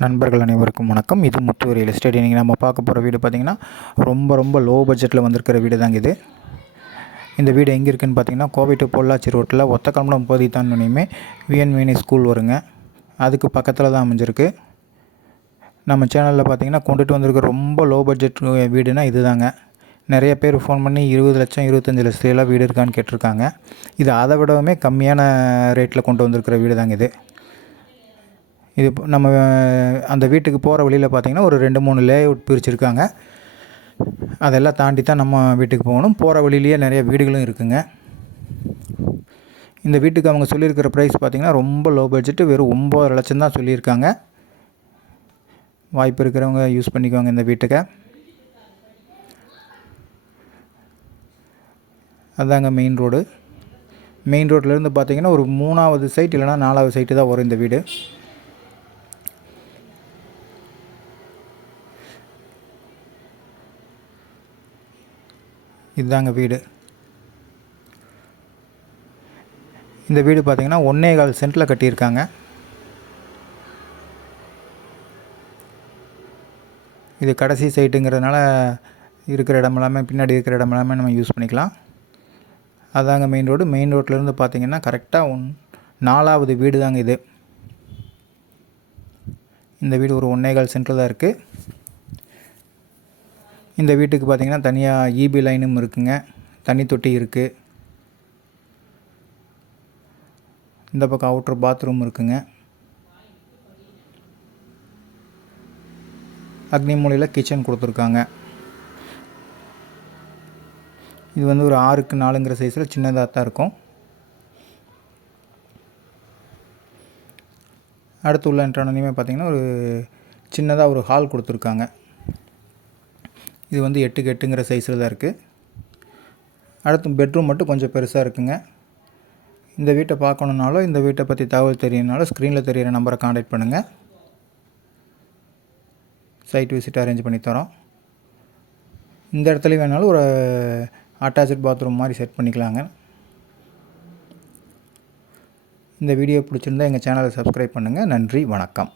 நண்பர்கள் அனைவருக்கும் வணக்கம். இது முத்து ரியல் எஸ்டேட் இன்றைக்கி நம்ம பார்க்க போகிற வீடு பார்த்திங்கன்னா ரொம்ப ரொம்ப லோ பட்ஜெட்டில் வந்திருக்கிற வீடு தாங்க இது. இந்த வீடு எங்கே இருக்குதுன்னு பார்த்தீங்கன்னா கோவை டு பொள்ளாச்சி ரோட்டில் ஒத்தக்கம்பளம் பகுதி தாண்டினையுமே விஎன் வீணி ஸ்கூல் வருங்க. அதுக்கு பக்கத்தில் தான் அமைஞ்சிருக்கு. நம்ம சேனலில் பார்த்தீங்கன்னா கொண்டுட்டு வந்திருக்க ரொம்ப லோ பட்ஜெட் வீடுனா இது தாங்க நிறைய பேர் ஃபோன் பண்ணி இருபது லட்சம் இருபத்தஞ்சி லட்சத்துலாம் வீடு இருக்கான்னு கேட்டிருக்காங்க. இது அதை விடவுமே கம்மியான ரேட்டில் கொண்டு வந்திருக்கிற வீடு தாங்க இது. இது இப்போ நம்ம அந்த வீட்டுக்கு போகிற வழியில் பார்த்தீங்கன்னா ஒரு ரெண்டு மூணு லே அவுட் பிரிச்சுருக்காங்க. அதெல்லாம் தாண்டி தான் நம்ம வீட்டுக்கு போகணும். போகிற வழியிலேயே நிறைய வீடுகளும் இருக்குங்க. இந்த வீட்டுக்கு அவங்க சொல்லியிருக்கிற ப்ரைஸ் பார்த்திங்கன்னா ரொம்ப லோ பட்ஜெட்டு வெறும் ஒம்பது லட்சம் தான் சொல்லியிருக்காங்க. வாய்ப்பு இருக்கிறவங்க யூஸ் பண்ணிக்குவாங்க இந்த வீட்டுக்கு. அதாங்க மெயின் ரோடு மெயின் ரோட்லேருந்து பார்த்திங்கன்னா ஒரு மூணாவது சைட் இல்லைனா நாலாவது சைட்டு தான் வரும் இந்த வீடு. இதுதாங்க வீடு. இந்த வீடு பார்த்திங்கன்னா ஒன்றே கால் சென்ட்டில் கட்டியிருக்காங்க. இது கடைசி சைட்டுங்கிறதுனால இருக்கிற இடம் எல்லாமே பின்னாடி இருக்கிற இடம் எல்லாமே நம்ம யூஸ் பண்ணிக்கலாம். அதாங்க மெயின் ரோடு மெயின் ரோட்லேருந்து பார்த்தீங்கன்னா கரெக்டாக ஒன் நாலாவது வீடு தாங்க இது. இந்த வீடு ஒரு ஒன்றே கால் சென்ட்டில் தான் இருக்குது இந்த வீட்டுக்கு பார்த்திங்கன்னா தனியாக இபி லைனும் இருக்குங்க. தண்ணி தொட்டி இருக்குது இந்த பக்கம் அவுட்ரு பாத்ரூம் இருக்குங்க. அக்னி மூலையில் கிச்சன் கொடுத்துருக்காங்க. இது வந்து ஒரு ஆறுக்கு நாலுங்கிற சைஸில் சின்னதாக தான் இருக்கும். அடுத்து உள்ள என்ட்ரானதையுமே பார்த்திங்கன்னா ஒரு சின்னதாக ஒரு ஹால் கொடுத்துருக்காங்க. இது வந்து எட்டுக்கு எட்டுங்கிற சைஸில் தான் இருக்குது அடுத்து பெட்ரூம் மட்டும் கொஞ்சம் பெருசாக இருக்குங்க. இந்த வீட்டை பார்க்கணுன்னாலும் இந்த வீட்டை பற்றி தகவல் தெரியணுனாலும் ஸ்க்ரீனில் தெரிகிற நம்பரை காண்டாக்ட் பண்ணுங்கள் சைட் விசிட் அரேஞ்ச் பண்ணி தரோம். இந்த இடத்துலையும் வேணாலும் ஒரு அட்டாச்சு பாத்ரூம் மாதிரி செட் பண்ணிக்கலாங்க. இந்த வீடியோ பிடிச்சிருந்தால் எங்கள் சேனலை சப்ஸ்கிரைப் பண்ணுங்கள் நன்றி வணக்கம்.